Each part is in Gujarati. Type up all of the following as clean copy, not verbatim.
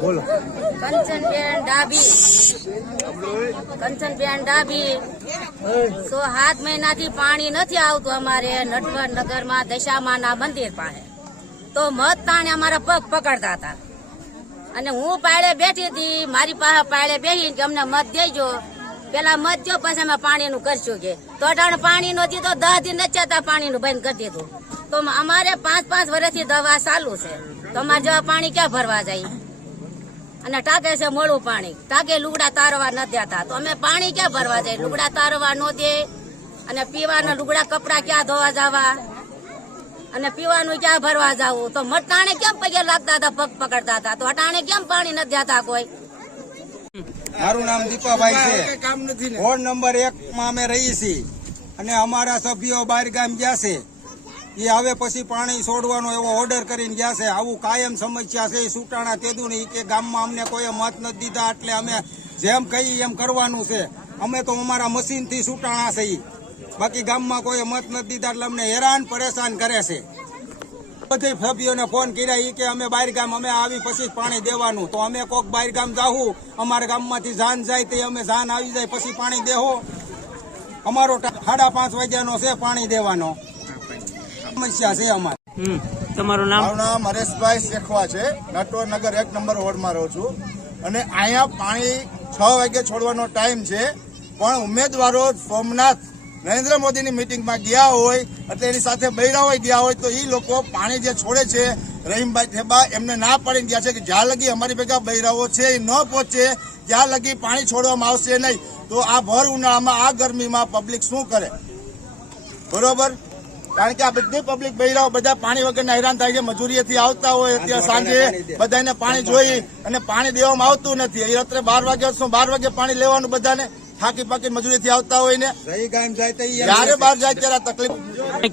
બોલો. કંચનબેન ડાભી 7 મહિનાથી પાણી નથી આવતું અમારે નટવર નગરમાં દશામાના મંદિર પાસે. તો મત તાણે અમારા પગ પકડતા હતા અને હું પાળે બેઠી હતી. મારી પાસે પાળે બેસી કે અમને મત દેજો, પેલા મત દો પછી અમે પાણીનું કરશું કે. તો અટાણે પાણી નહોતી તો 10 દિન નચાતા પાણીનું બંધ કરી દીધું. તો અમારે 5 વર્ષથી દવા ચાલુ છે, તો અમારે જેવા પાણી ક્યાં ભરવા જાય? અને ટાંકે છે મોડું પાણી, ટાંકે લુગડા તારવા ન દેતા, તો અમે પાણી ક્યાં ભરવા જાય? લુગડા તારવા ન દે અને પીવાના લુગડા કપડા ક્યાં ધોવા જવા અને પીવાનું ક્યાં ભરવા જવું? તો મટાણે કેમ પગે લાગતા હતા, પગ પકડતા હતા? તો અટાણે કેમ પાણી નથી દેતા કોઈ? મારું નામ દીપાભાઈ છે. વોર્ડ નંબર 1 માં અમે રહીએ છીએ અને અમારા સભ્યો બહાર ગામ ગયા છે. એ હવે પછી પાણી છોડવાનો એવો ઓર્ડર કરીને ગયા છે. આવું કાયમ સમસ્યા છે. સુટાણા તેદુની કે ગામમાં અમને કોઈ મત નથી દીધા એટલે અમે જેમ કહીએ એમ કરવાનું છે. અમે તો અમારા મશીનથી સુટાણા છે, બાકી ગામમાં કોઈ મત નથી દીધા એટલે અમને હેરાન પરેશાન કરે છે. બધી સભ્યોને ફોન કર્યા એ કે અમે બહાર ગામ અમે આવી પછી પાણી દેવાનું. તો અમે કોક બહાર ગામ જાવું, અમારા ગામમાંથી જાન જાય તે અમે જાન આવી જાય પછી પાણી દેવો. અમારો 5:30 વાગ્યાનો છે પાણી દેવાનો. સમસ્યા છે અમારે. તમારું નામ? મારું નામ હરેશભાઈ શેખવા છે. નટવર નગર 1 નંબર વોર્ડમાં રહું છું અને અહીંયા પાણી 6 વાગે છોડવાનો ટાઈમ છે, પણ ઉમેદવારો સોમનાથ નરેન્દ્ર મોદીની મિટિંગમાં ગયા હોય એટલે એની સાથે બૈરાઓ ગયા હોય તો એ લોકો પાણી જે છોડે છે, રહીમભાઈ ઠેબા એમને ના પાડીને ગયા છે કે જ્યાં લગી અમારી ભેગા બૈરાઓ છે એ ન પહોંચે ત્યાં લગી પાણી છોડવામાં આવશે નહીં. તો આ ભર ઉનાળામાં આ ગરમીમાં પબ્લિક શું કરે? બરોબર, કારણ કે આ બધી પબ્લિક બૈરાઓ બધા પાણી વગરના હેરાન થાય છે. મજૂરીએથી આવતા હોય અત્યારે સાંજે બધાને પાણી જોઈ અને પાણી દેવામાં આવતું નથી. એ રાત્રે 12 વાગ્યા 12 વાગે પાણી લેવાનું બધાને થાકી પાકી મજૂરીથી આવતા હોય ને જયારે બહાર જાય ત્યારે તકલીફ.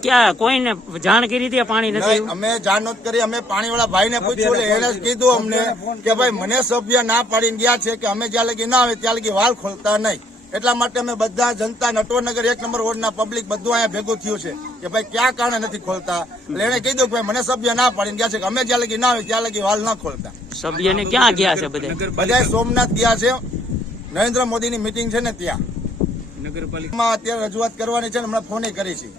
ક્યાં કોઈને જાણ કરી હતી પાણી નથી? અમે જાણ નથી કરી. અમે પાણીવાળા ભાઈને પૂછ્યું, એને જ કીધું અમને કે ભાઈ મને સભ્ય ના પાડીને ગયા છે કે અમે જ્યાં લગી ના આવે ત્યાં લગી વાલ ખોલતા નહીં. એટલા માટે અમે બધા જનતા નટવરનગર 1 નંબર વોર્ડના પબ્લિક બધું અહીંયા ભેગું થયું છે કે ભાઈ ક્યાં કારણે નથી ખોલતા. એટલે એને કીધું કે ભાઈ મને સભ્ય ના પાડીને ગયા છે કે અમે જ્યાં લગી ના આવે ત્યાં લગી વાલ ના ખોલતા. સભ્યને ક્યાં ગયા છે? બધા સોમનાથ ગયા છે, નરેન્દ્ર મોદીની મિટિંગ છે ને ત્યાં. નગરપાલિકામાં અત્યારે રજૂઆત કરવાની છે ને હમણાં ફોન કરી છે.